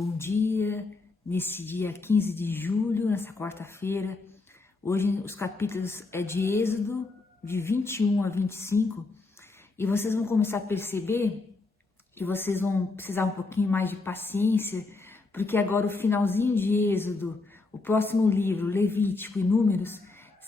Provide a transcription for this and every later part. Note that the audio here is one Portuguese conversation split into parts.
Bom dia, nesse dia 15 de julho, nessa quarta-feira. Hoje os capítulos é de Êxodo, de 21 a 25, e vocês vão começar a perceber que vocês vão precisar um pouquinho mais de paciência, porque agora o finalzinho de Êxodo, o próximo livro, Levítico e Números,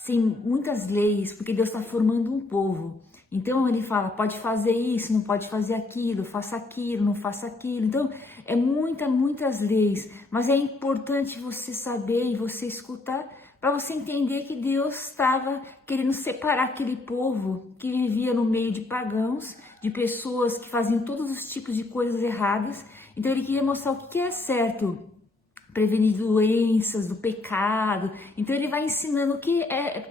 tem muitas leis, porque Deus está formando um povo. Então ele fala, pode fazer isso, não pode fazer aquilo, faça aquilo, não faça aquilo. Então é muitas leis, mas é importante você saber e você escutar para você entender que Deus estava querendo separar aquele povo que vivia no meio de pagãos, de pessoas que faziam todos os tipos de coisas erradas. Então ele queria mostrar o que é certo, prevenir doenças, do pecado. Então ele vai ensinando o que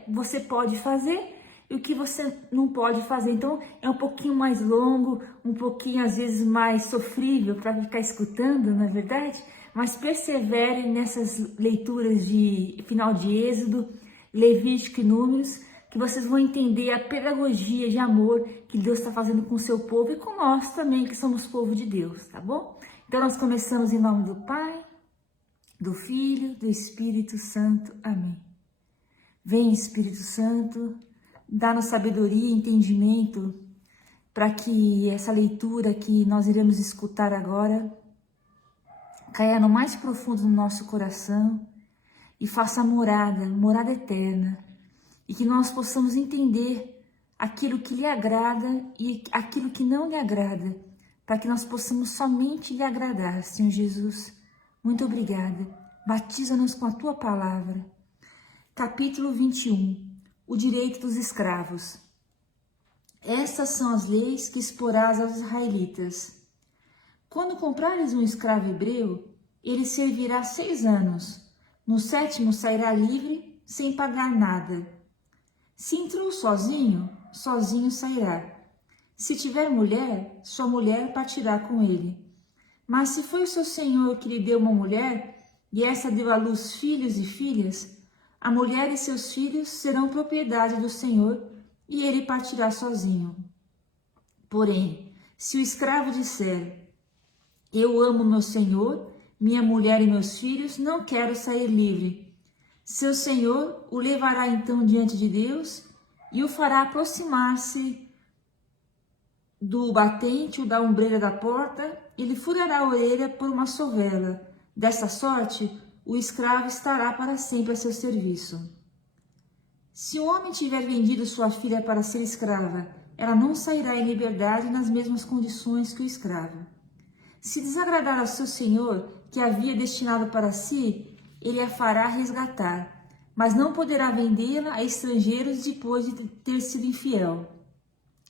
você pode fazer e o que você não pode fazer. Então é um pouquinho mais longo, um pouquinho às vezes mais sofrível para ficar escutando, não é verdade? Mas persevere nessas leituras de final de Êxodo, Levítico e Números, que vocês vão entender a pedagogia de amor que Deus está fazendo com o seu povo e com nós também, que somos povo de Deus, tá bom? Então nós começamos em nome do Pai, do Filho, do Espírito Santo. Amém. Vem, Espírito Santo, dá-nos sabedoria e entendimento para que essa leitura que nós iremos escutar agora caia no mais profundo do nosso coração e faça morada eterna, e que nós possamos entender aquilo que lhe agrada e aquilo que não lhe agrada, para que nós possamos somente lhe agradar, Senhor Jesus. Muito obrigada. Batiza-nos com a tua palavra. Capítulo 21. O direito dos escravos. Estas são as leis que exporás aos israelitas. Quando comprares um escravo hebreu, ele servirá 6 anos. No 7º sairá livre, sem pagar nada. Se entrou sozinho, sozinho sairá. Se tiver mulher, sua mulher partirá com ele. Mas se foi o seu senhor que lhe deu uma mulher, e essa deu à luz filhos e filhas, a mulher e seus filhos serão propriedade do senhor, e ele partirá sozinho. Porém, se o escravo disser, eu amo meu senhor, minha mulher e meus filhos, não quero sair livre, seu senhor o levará então diante de Deus e o fará aproximar-se do batente ou da ombreira da porta, e lhe furará a orelha por uma sovela. Dessa sorte, o escravo estará para sempre a seu serviço. Se o homem tiver vendido sua filha para ser escrava, ela não sairá em liberdade nas mesmas condições que o escravo. Se desagradar ao seu senhor, que a havia destinado para si, ele a fará resgatar, mas não poderá vendê-la a estrangeiros depois de ter sido infiel.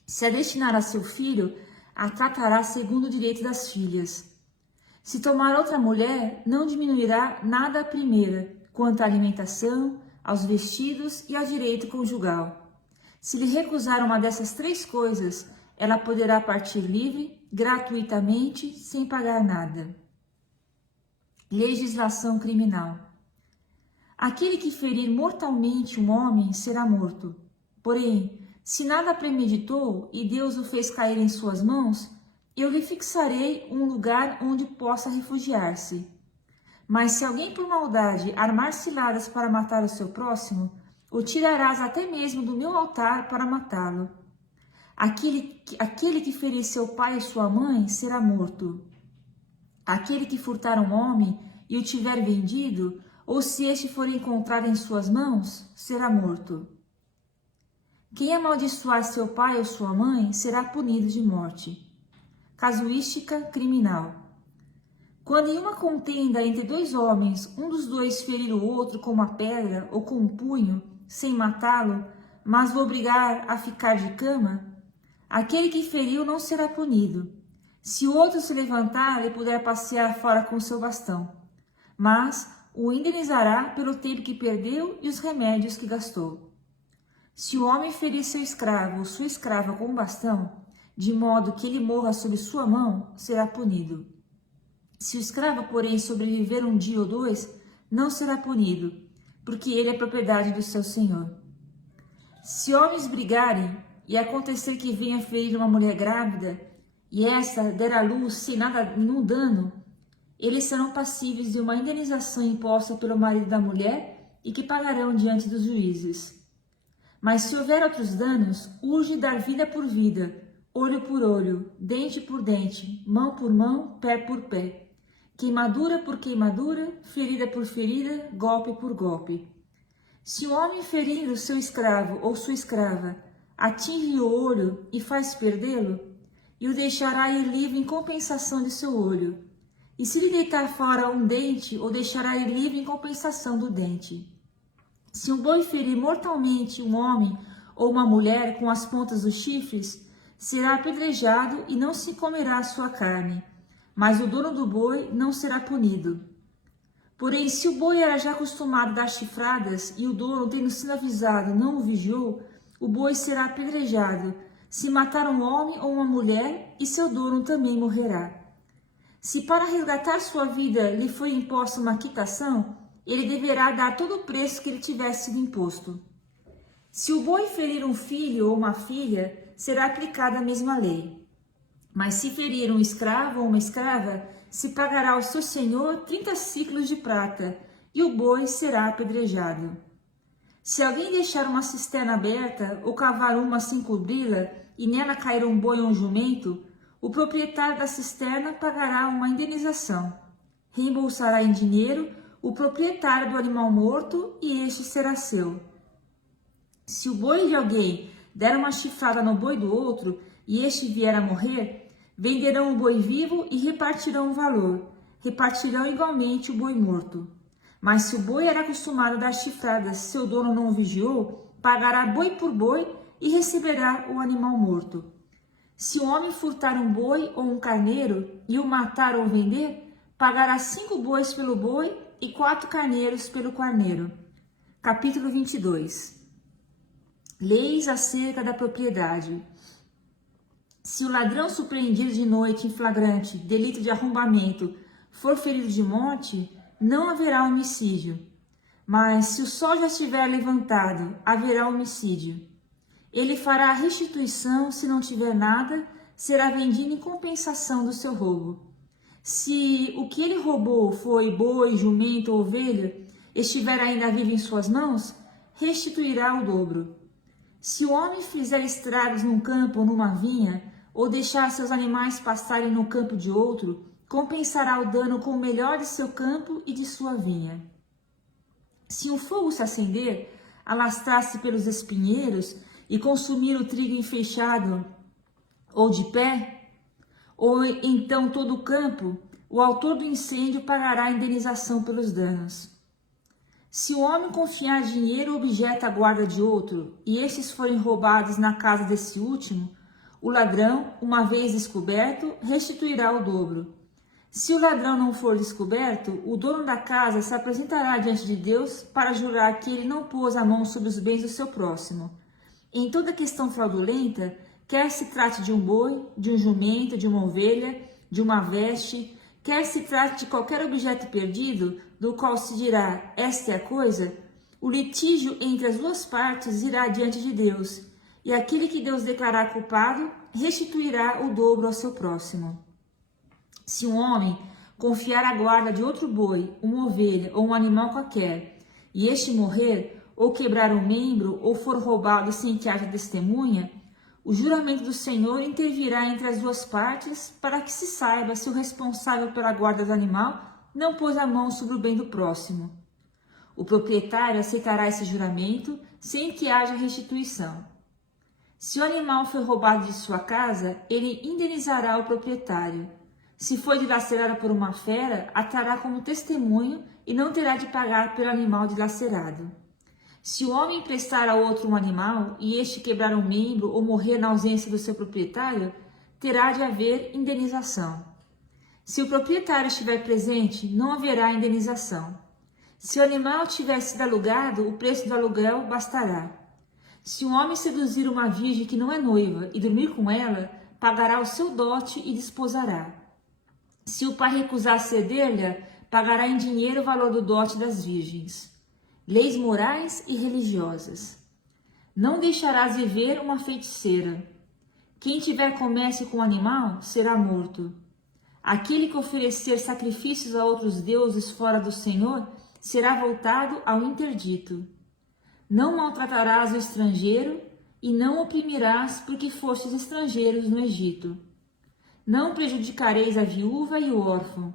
Se a destinar a seu filho, a tratará segundo o direito das filhas. Se tomar outra mulher, não diminuirá nada a primeira, quanto à alimentação, aos vestidos e ao direito conjugal. Se lhe recusar uma dessas 3 coisas, ela poderá partir livre, gratuitamente, sem pagar nada. Legislação criminal. Aquele que ferir mortalmente um homem será morto. Porém, se nada premeditou e Deus o fez cair em suas mãos, eu lhe fixarei um lugar onde possa refugiar-se. Mas se alguém por maldade armar ciladas para matar o seu próximo, o tirarás até mesmo do meu altar para matá-lo. Aquele que ferir seu pai e sua mãe será morto. Aquele que furtar um homem e o tiver vendido, ou se este for encontrado em suas mãos, será morto. Quem amaldiçoar seu pai ou sua mãe será punido de morte. Casuística criminal. Quando em uma contenda entre 2 homens, um dos 2 ferir o outro com uma pedra ou com um punho, sem matá-lo, mas o obrigar a ficar de cama, aquele que feriu não será punido. Se o outro se levantar e puder passear fora com seu bastão, mas o indenizará pelo tempo que perdeu e os remédios que gastou. Se o homem ferir seu escravo ou sua escrava com um bastão, de modo que ele morra sob sua mão, será punido. Se o escravo, porém, sobreviver um dia ou 2, não será punido, porque ele é propriedade do seu senhor. Se homens brigarem e acontecer que venha ferir uma mulher grávida, e esta der à luz sem nenhum dano, eles serão passíveis de uma indenização imposta pelo marido da mulher e que pagarão diante dos juízes. Mas se houver outros danos, urge dar vida por vida, olho por olho, dente por dente, mão por mão, pé por pé, queimadura por queimadura, ferida por ferida, golpe por golpe. Se o homem ferindo seu escravo ou sua escrava atinge o olho e faz perdê-lo, e o deixará ir livre em compensação de seu olho. E se lhe deitar fora um dente, o deixará ir livre em compensação do dente. Se um boi ferir mortalmente um homem ou uma mulher com as pontas dos chifres, será apedrejado e não se comerá a sua carne, mas o dono do boi não será punido. Porém, se o boi era já acostumado a dar chifradas e o dono, tendo sido avisado, não o vigiou, o boi será apedrejado, se matar um homem ou uma mulher, e seu dono também morrerá. Se para resgatar sua vida lhe foi imposta uma quitação, ele deverá dar todo o preço que lhe tivesse sido imposto. Se o boi ferir um filho ou uma filha, será aplicada a mesma lei. Mas se ferir um escravo ou uma escrava, se pagará ao seu senhor 30 siclos de prata, e o boi será apedrejado. Se alguém deixar uma cisterna aberta ou cavar uma sem cobri-la, e nela cair um boi ou um jumento, o proprietário da cisterna pagará uma indenização. Reembolsará em dinheiro o proprietário do animal morto e este será seu. Se o boi de alguém der uma chifrada no boi do outro e este vier a morrer, venderão o boi vivo e repartirão o valor. Repartirão igualmente o boi morto. Mas se o boi era acostumado a dar chifradas, seu dono não o vigiou, pagará boi por boi e receberá o animal morto. Se o homem furtar um boi ou um carneiro e o matar ou vender, pagará 5 bois pelo boi e 4 carneiros pelo carneiro. Capítulo 22. Leis acerca da propriedade. Se o ladrão surpreendido de noite em flagrante delito de arrombamento for ferido de morte, não haverá homicídio. Mas se o sol já estiver levantado, haverá homicídio. Ele fará restituição, se não tiver nada, será vendido em compensação do seu roubo. Se o que ele roubou foi boi, jumento ou ovelha, estiver ainda vivo em suas mãos, restituirá o dobro. Se o homem fizer estragos num campo ou numa vinha, ou deixar seus animais pastarem no campo de outro, compensará o dano com o melhor de seu campo e de sua vinha. Se um fogo se acender, alastrar-se pelos espinheiros e consumir o trigo enfeixado ou de pé, ou então todo o campo, o autor do incêndio pagará a indenização pelos danos. Se o homem confiar dinheiro ou objeto à guarda de outro, e estes forem roubados na casa desse último, o ladrão, uma vez descoberto, restituirá o dobro. Se o ladrão não for descoberto, o dono da casa se apresentará diante de Deus para jurar que ele não pôs a mão sobre os bens do seu próximo. Em toda questão fraudulenta, quer se trate de um boi, de um jumento, de uma ovelha, de uma veste, quer se trate de qualquer objeto perdido, do qual se dirá, esta é a coisa, o litígio entre as duas partes irá diante de Deus, e aquele que Deus declarar culpado restituirá o dobro ao seu próximo. Se um homem confiar a guarda de outro boi, uma ovelha ou um animal qualquer, e este morrer, ou quebrar um membro, ou for roubado sem que haja testemunha, o juramento do Senhor intervirá entre as duas partes para que se saiba se o responsável pela guarda do animal não pôs a mão sobre o bem do próximo. O proprietário aceitará esse juramento sem que haja restituição. Se o animal foi roubado de sua casa, ele indenizará o proprietário. Se foi dilacerado por uma fera, atará como testemunho e não terá de pagar pelo animal dilacerado. Se o homem emprestar a outro um animal e este quebrar um membro ou morrer na ausência do seu proprietário, terá de haver indenização. Se o proprietário estiver presente, não haverá indenização. Se o animal tiver sido alugado, o preço do aluguel bastará. Se um homem seduzir uma virgem que não é noiva e dormir com ela, pagará o seu dote e desposará. Se o pai recusar ceder-lhe, pagará em dinheiro o valor do dote das virgens. Leis morais e religiosas. Não deixarás viver uma feiticeira. Quem tiver comércio com animal será morto. Aquele que oferecer sacrifícios a outros deuses fora do Senhor será voltado ao interdito. Não maltratarás o estrangeiro e não oprimirás porque fostes estrangeiros no Egito. Não prejudicareis a viúva e o órfão.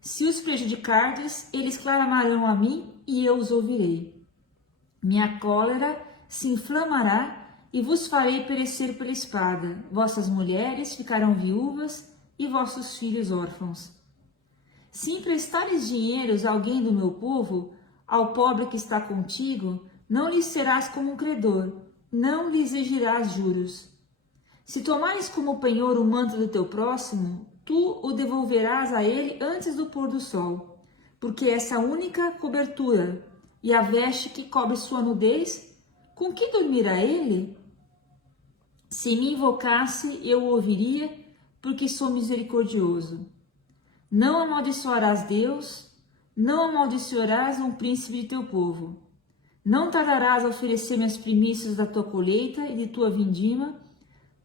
Se os prejudicardes, eles clamarão a mim e eu os ouvirei. Minha cólera se inflamará e vos farei perecer pela espada. Vossas mulheres ficarão viúvas e vossos filhos órfãos. Se emprestares dinheiros a alguém do meu povo, ao pobre que está contigo, não lhe serás como um credor, não lhe exigirás juros. Se tomares como penhor o manto do teu próximo, tu o devolverás a ele antes do pôr do sol, porque essa única cobertura e a veste que cobre sua nudez, com que dormirá ele? Se me invocasse, eu o ouviria, porque sou misericordioso. Não amaldiçoarás Deus, não amaldiçoarás um príncipe de teu povo. Não tardarás a oferecer-me as primícias da tua colheita e de tua vindima.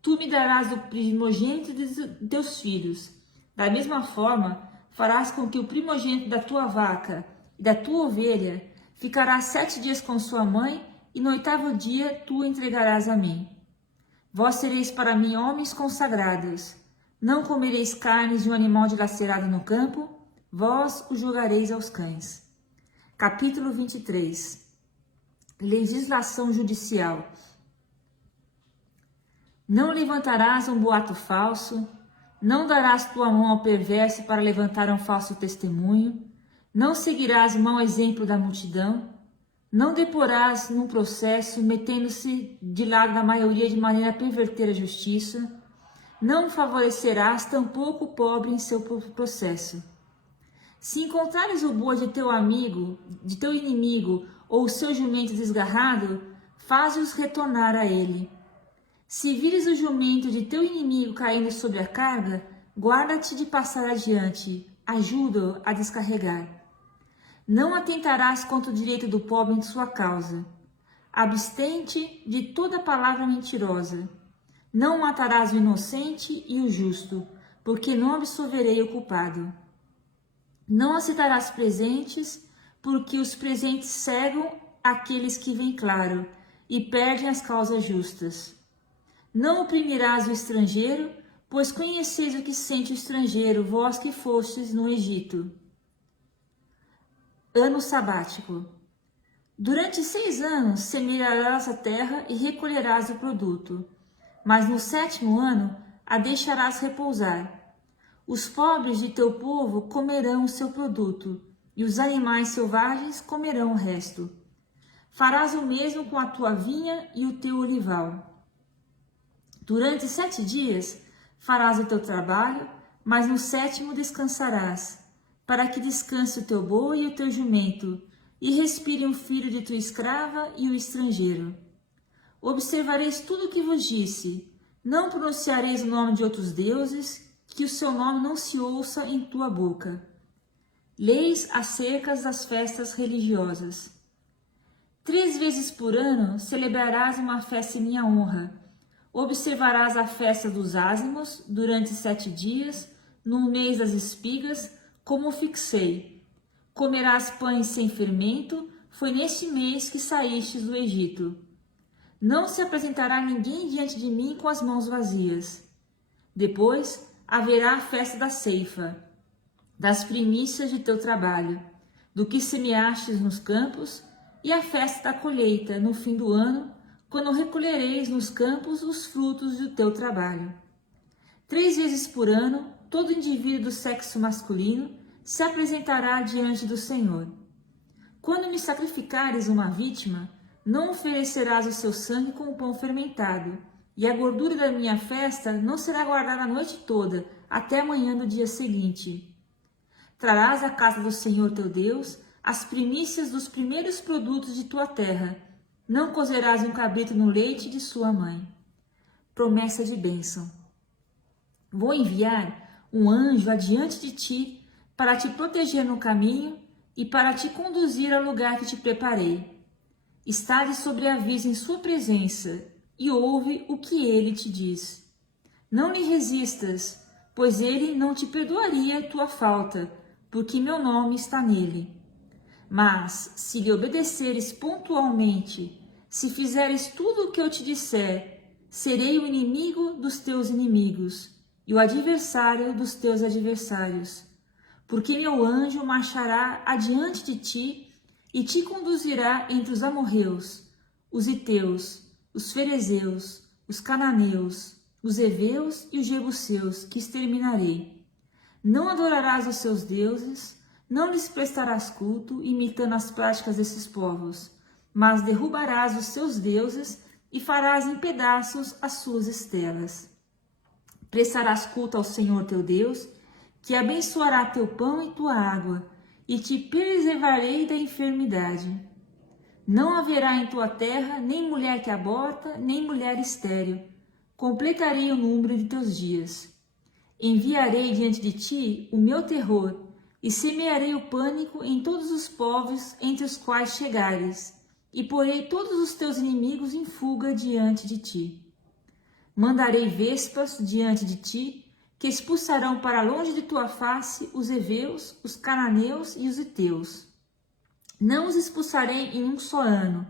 Tu me darás o primogênito de teus filhos. Da mesma forma, farás com que o primogênito da tua vaca e da tua ovelha ficará 7 dias com sua mãe, e no 8º dia tu o entregarás a mim. Vós sereis para mim homens consagrados. Não comereis carnes de um animal dilacerado no campo, vós o jogareis aos cães. Capítulo 23. Legislação judicial. Não levantarás um boato falso, não darás tua mão ao perverso para levantar um falso testemunho, não seguirás mau exemplo da multidão, não deporás num processo metendo-se de lado da maioria de maneira a perverter a justiça, não favorecerás tampouco o pobre em seu processo. Se encontrares o boi de teu amigo, de teu inimigo, ou o seu jumento desgarrado, faze-os retornar a ele. Se vires o jumento de teu inimigo caindo sobre a carga, guarda-te de passar adiante, ajuda-o a descarregar. Não atentarás contra o direito do pobre em sua causa. Abstente de toda palavra mentirosa. Não matarás o inocente e o justo, porque não absolverei o culpado. Não aceitarás presentes, porque os presentes cegam aqueles que veem claro e perdem as causas justas. Não oprimirás o estrangeiro, pois conheceis o que sente o estrangeiro, vós que fostes no Egito. Ano sabático. Durante 6 anos semearás a terra e recolherás o produto, mas no 7º ano a deixarás repousar. Os pobres de teu povo comerão o seu produto, e os animais selvagens comerão o resto. Farás o mesmo com a tua vinha e o teu olival. Durante 7 dias farás o teu trabalho, mas no 7º descansarás, para que descanse o teu boi e o teu jumento, e respire o filho de tua escrava e o estrangeiro. Observareis tudo o que vos disse, não pronunciareis o nome de outros deuses, que o seu nome não se ouça em tua boca. Leis acerca das festas religiosas. 3 vezes por ano celebrarás uma festa em minha honra. Observarás a festa dos ázimos durante 7 dias, no mês das espigas, como fixei. Comerás pães sem fermento, foi neste mês que saístes do Egito. Não se apresentará ninguém diante de mim com as mãos vazias. Depois haverá a festa da ceifa, das primícias de teu trabalho, do que semeastes nos campos, e a festa da colheita no fim do ano, quando recolhereis nos campos os frutos do teu trabalho. 3 vezes por ano, todo indivíduo do sexo masculino se apresentará diante do Senhor. Quando me sacrificares uma vítima, não oferecerás o seu sangue com o pão fermentado, e a gordura da minha festa não será guardada a noite toda, até amanhã do dia seguinte. Trarás à casa do Senhor teu Deus as primícias dos primeiros produtos de tua terra. Não cozerás um cabrito no leite de sua mãe. Promessa de bênção. Vou enviar um anjo adiante de ti para te proteger no caminho e para te conduzir ao lugar que te preparei. Estade sobre aviso em sua presença e ouve o que ele te diz. Não lhe resistas, pois ele não te perdoaria a tua falta, porque meu nome está nele. Mas, se lhe obedeceres pontualmente, se fizeres tudo o que eu te disser, serei o inimigo dos teus inimigos e o adversário dos teus adversários. Porque meu anjo marchará adiante de ti e te conduzirá entre os amorreus, os heteus, os ferezeus, os cananeus, os heveus e os jebuseus, que exterminarei. Não adorarás os seus deuses, não lhes prestarás culto, imitando as práticas desses povos, mas derrubarás os seus deuses e farás em pedaços as suas estelas. Prestarás culto ao Senhor teu Deus, que abençoará teu pão e tua água, e te preservarei da enfermidade. Não haverá em tua terra nem mulher que aborta, nem mulher estéril. Completarei o número de teus dias. Enviarei diante de ti o meu terror, e semearei o pânico em todos os povos entre os quais chegares, e porei todos os teus inimigos em fuga diante de ti. Mandarei vespas diante de ti, que expulsarão para longe de tua face os heveus, os cananeus e os heteus. Não os expulsarei em um só ano,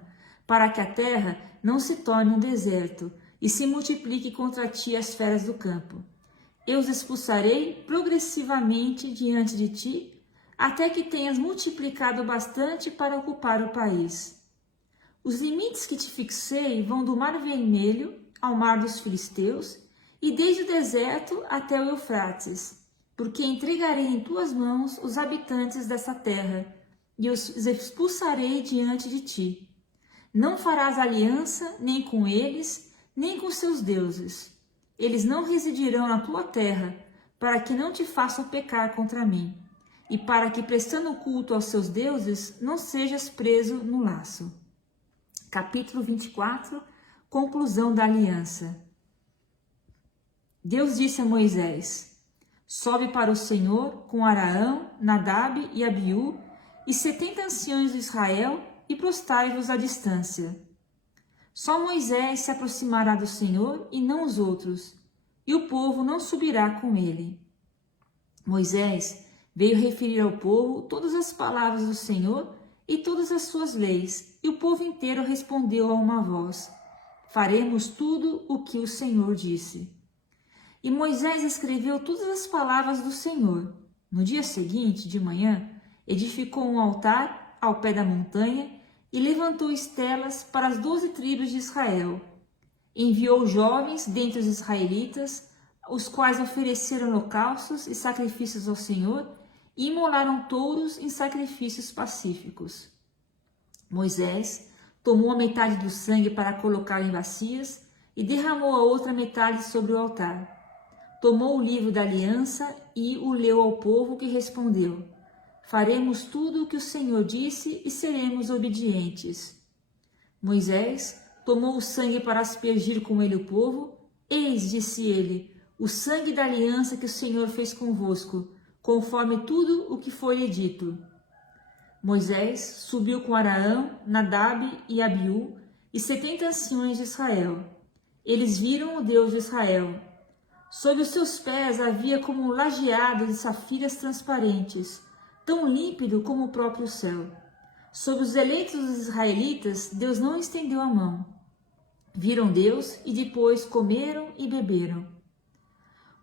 para que a terra não se torne um deserto, e se multiplique contra ti as feras do campo. Eu os expulsarei progressivamente diante de ti, até que tenhas multiplicado bastante para ocupar o país. Os limites que te fixei vão do Mar Vermelho ao Mar dos Filisteus, e desde o deserto até o Eufrates, porque entregarei em tuas mãos os habitantes dessa terra, e os expulsarei diante de ti. Não farás aliança nem com eles, nem com seus deuses. Eles não residirão na tua terra, para que não te façam pecar contra mim, e para que, prestando culto aos seus deuses, não sejas preso no laço. Capítulo 24, conclusão da aliança. Deus disse a Moisés: sobe para o Senhor com Araão, Nadab e Abiú, e 70 anciões de Israel, e prostrai-vos à distância. Só Moisés se aproximará do Senhor e não os outros, e o povo não subirá com ele. Moisés veio referir ao povo todas as palavras do Senhor e todas as suas leis, e o povo inteiro respondeu a uma voz: faremos tudo o que o Senhor disse. E Moisés escreveu todas as palavras do Senhor. No dia seguinte, de manhã, edificou um altar ao pé da montanha e levantou estelas para as 12 tribos de Israel. Enviou jovens dentre os israelitas, os quais ofereceram holocaustos e sacrifícios ao Senhor e imolaram touros em sacrifícios pacíficos. Moisés tomou a metade do sangue para colocar em bacias e derramou a outra metade sobre o altar. Tomou o livro da aliança e o leu ao povo, que respondeu: faremos tudo o que o Senhor disse e seremos obedientes. Moisés tomou o sangue para aspergir com ele o povo. Eis, disse ele, o sangue da aliança que o Senhor fez convosco, conforme tudo o que foi dito. Moisés subiu com Araão, Nadab e Abiú e 70 anciões de Israel. Eles viram o Deus de Israel. Sob os seus pés havia como um lajeado de safiras transparentes, tão límpido como o próprio céu. Sobre os eleitos dos israelitas, Deus não estendeu a mão. Viram Deus e depois comeram e beberam.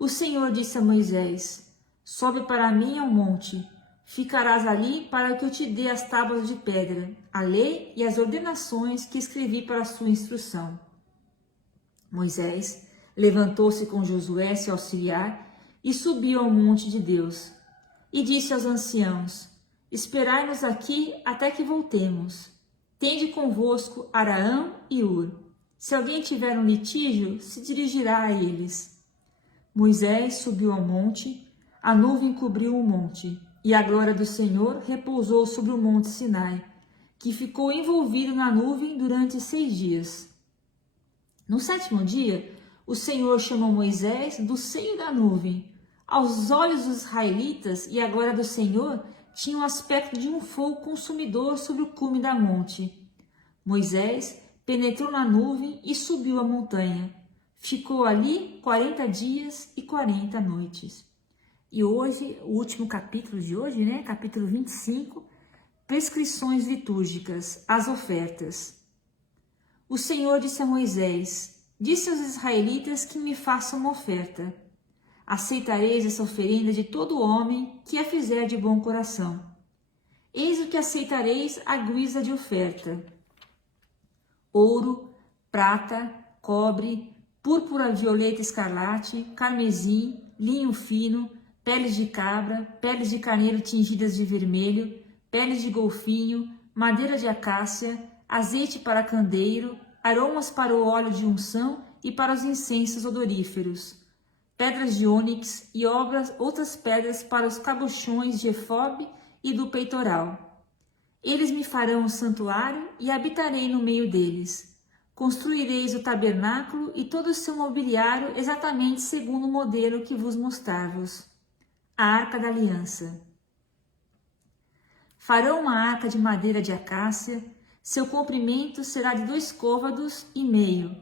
O Senhor disse a Moisés: sobe para mim ao monte, ficarás ali para que eu te dê as tábuas de pedra, a lei e as ordenações que escrevi para a sua instrução. Moisés levantou-se com Josué, seu auxiliar, e subiu ao monte de Deus. E disse aos anciãos: esperai-nos aqui até que voltemos. Tende convosco Araão e Ur. Se alguém tiver um litígio, se dirigirá a eles. Moisés subiu ao monte, a nuvem cobriu o monte, e a glória do Senhor repousou sobre o monte Sinai, que ficou envolvido na nuvem durante 6 dias. No 7º dia, o Senhor chamou Moisés do seio da nuvem. Aos olhos dos israelitas, e a glória do Senhor tinha o aspecto de um fogo consumidor sobre o cume da monte. Moisés penetrou na nuvem e subiu a montanha. Ficou ali 40 dias e 40 noites. E hoje, o último capítulo de hoje, né? Capítulo 25, prescrições litúrgicas, as ofertas. O Senhor disse a Moisés: disse aos israelitas que me façam uma oferta. Aceitareis essa oferenda de todo homem que a fizer de bom coração. Eis o que aceitareis à guisa de oferta: ouro, prata, cobre, púrpura, violeta, escarlate, carmesim, linho fino, peles de cabra, peles de carneiro tingidas de vermelho, peles de golfinho, madeira de acácia, azeite para candeeiro, aromas para o óleo de unção e para os incensos odoríferos, pedras de ônix e outras pedras para os cabochões de efobe e do peitoral. Eles me farão um santuário e habitarei no meio deles. Construireis o tabernáculo e todo o seu mobiliário exatamente segundo o modelo que vos mostrava-vos. A Arca da Aliança. Farão uma arca de madeira de acácia, seu comprimento será de 2 côvados e meio,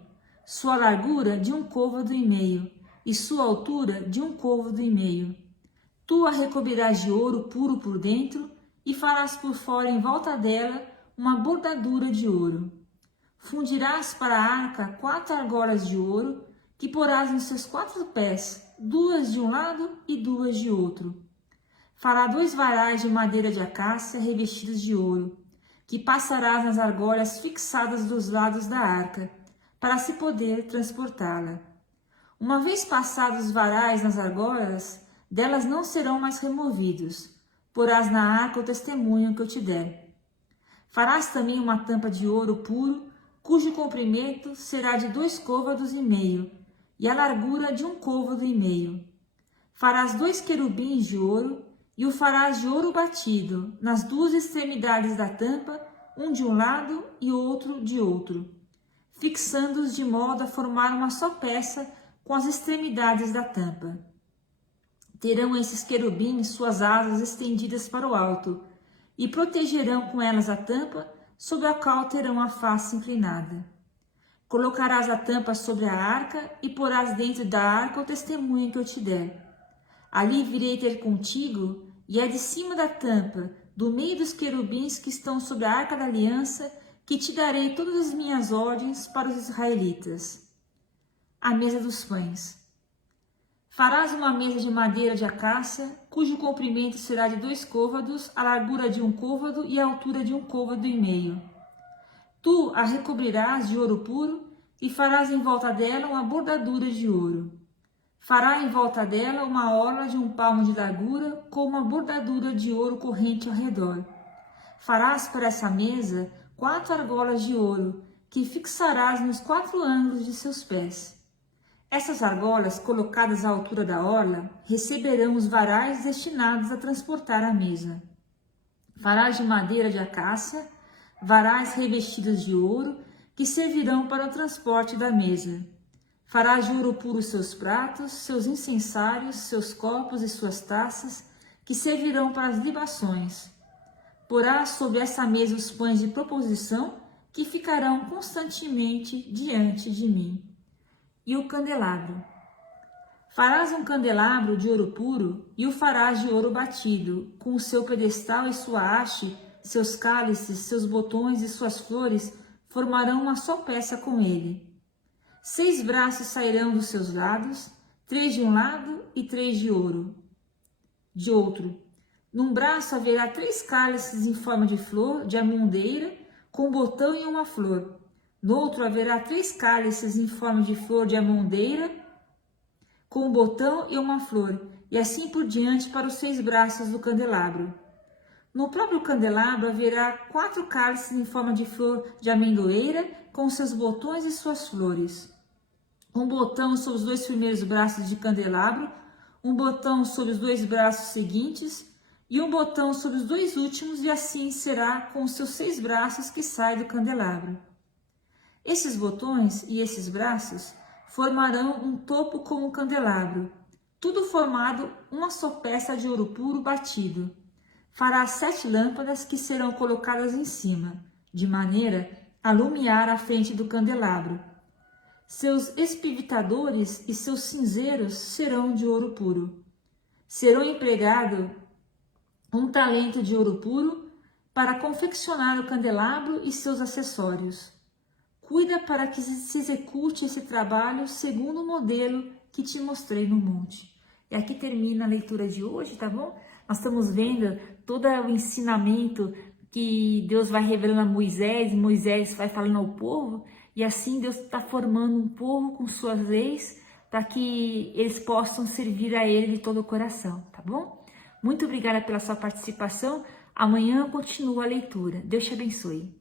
sua largura de 1 côvado e meio, e sua altura de 1 côvado e meio. Tu a recobrirás de ouro puro por dentro, e farás por fora em volta dela uma bordadura de ouro. Fundirás para a arca 4 argolas de ouro, que porás nos seus 4 pés, 2 de um lado e 2 de outro. Fará 2 varais de madeira de acácia revestidos de ouro, que passarás nas argolas fixadas dos lados da arca, para se poder transportá-la. Uma vez passados os varais nas argolas, delas não serão mais removidos. Porás na arca o testemunho que eu te der. Farás também uma tampa de ouro puro, cujo comprimento será de 2 côvados e meio, e a largura de 1 côvado e meio. Farás 2 querubins de ouro, e o farás de ouro batido, nas 2 extremidades da tampa, um de um lado e outro de outro, fixando-os de modo a formar uma só peça com as extremidades da tampa. Terão esses querubins suas asas estendidas para o alto, e protegerão com elas a tampa, sobre a qual terão a face inclinada. Colocarás a tampa sobre a arca, e porás dentro da arca o testemunho que eu te der. Ali virei ter contigo, e é de cima da tampa, do meio dos querubins que estão sobre a arca da aliança, que te darei todas as minhas ordens para os israelitas. A mesa dos pães. Farás uma mesa de madeira de acácia, cujo comprimento será de 2 côvados, a largura de 1 côvado e a altura de 1 côvado e meio. Tu a recobrirás de ouro puro e farás em volta dela uma bordadura de ouro. Fará em volta dela uma orla de 1 palmo de largura, com uma bordadura de ouro corrente ao redor. Farás para essa mesa 4 argolas de ouro, que fixarás nos 4 ângulos de seus pés. Essas argolas, colocadas à altura da orla, receberão os varais destinados a transportar a mesa. Farás de madeira de acácia, varais revestidos de ouro, que servirão para o transporte da mesa. Farás de ouro puro seus pratos, seus incensários, seus copos e suas taças, que servirão para as libações. Porás sobre essa mesa os pães de proposição, que ficarão constantemente diante de mim. E o candelabro. Farás um candelabro de ouro puro e o farás de ouro batido, com o seu pedestal e sua haste, seus cálices, seus botões e suas flores formarão uma só peça com ele. 6 braços sairão dos seus lados, 3 de um lado e 3 de outro. Num braço haverá 3 cálices em forma de flor de amondeira, com um botão e uma flor. No outro haverá 3 cálices em forma de flor de amondeira, com um botão e uma flor, e assim por diante para os 6 braços do candelabro. No próprio candelabro haverá 4 cálices em forma de flor de amendoeira, com seus botões e suas flores. Um botão sobre os 2 primeiros braços de candelabro, um botão sobre os 2 braços seguintes, e um botão sobre os 2 últimos, e assim será com os seus 6 braços que saem do candelabro. Esses botões e esses braços formarão um topo como um candelabro, tudo formado uma só peça de ouro puro batido. Fará 7 lâmpadas que serão colocadas em cima, de maneira a iluminar a frente do candelabro. Seus espivitadores e seus cinzeiros serão de ouro puro. Serão empregado um talento de ouro puro para confeccionar o candelabro e seus acessórios. Cuida para que se execute esse trabalho segundo o modelo que te mostrei no monte. E aqui termina a leitura de hoje, tá bom? Nós estamos vendo todo o ensinamento que Deus vai revelando a Moisés, e Moisés vai falando ao povo, e assim Deus está formando um povo com suas leis, para que eles possam servir a Ele de todo o coração, tá bom? Muito obrigada pela sua participação. Amanhã continua a leitura. Deus te abençoe.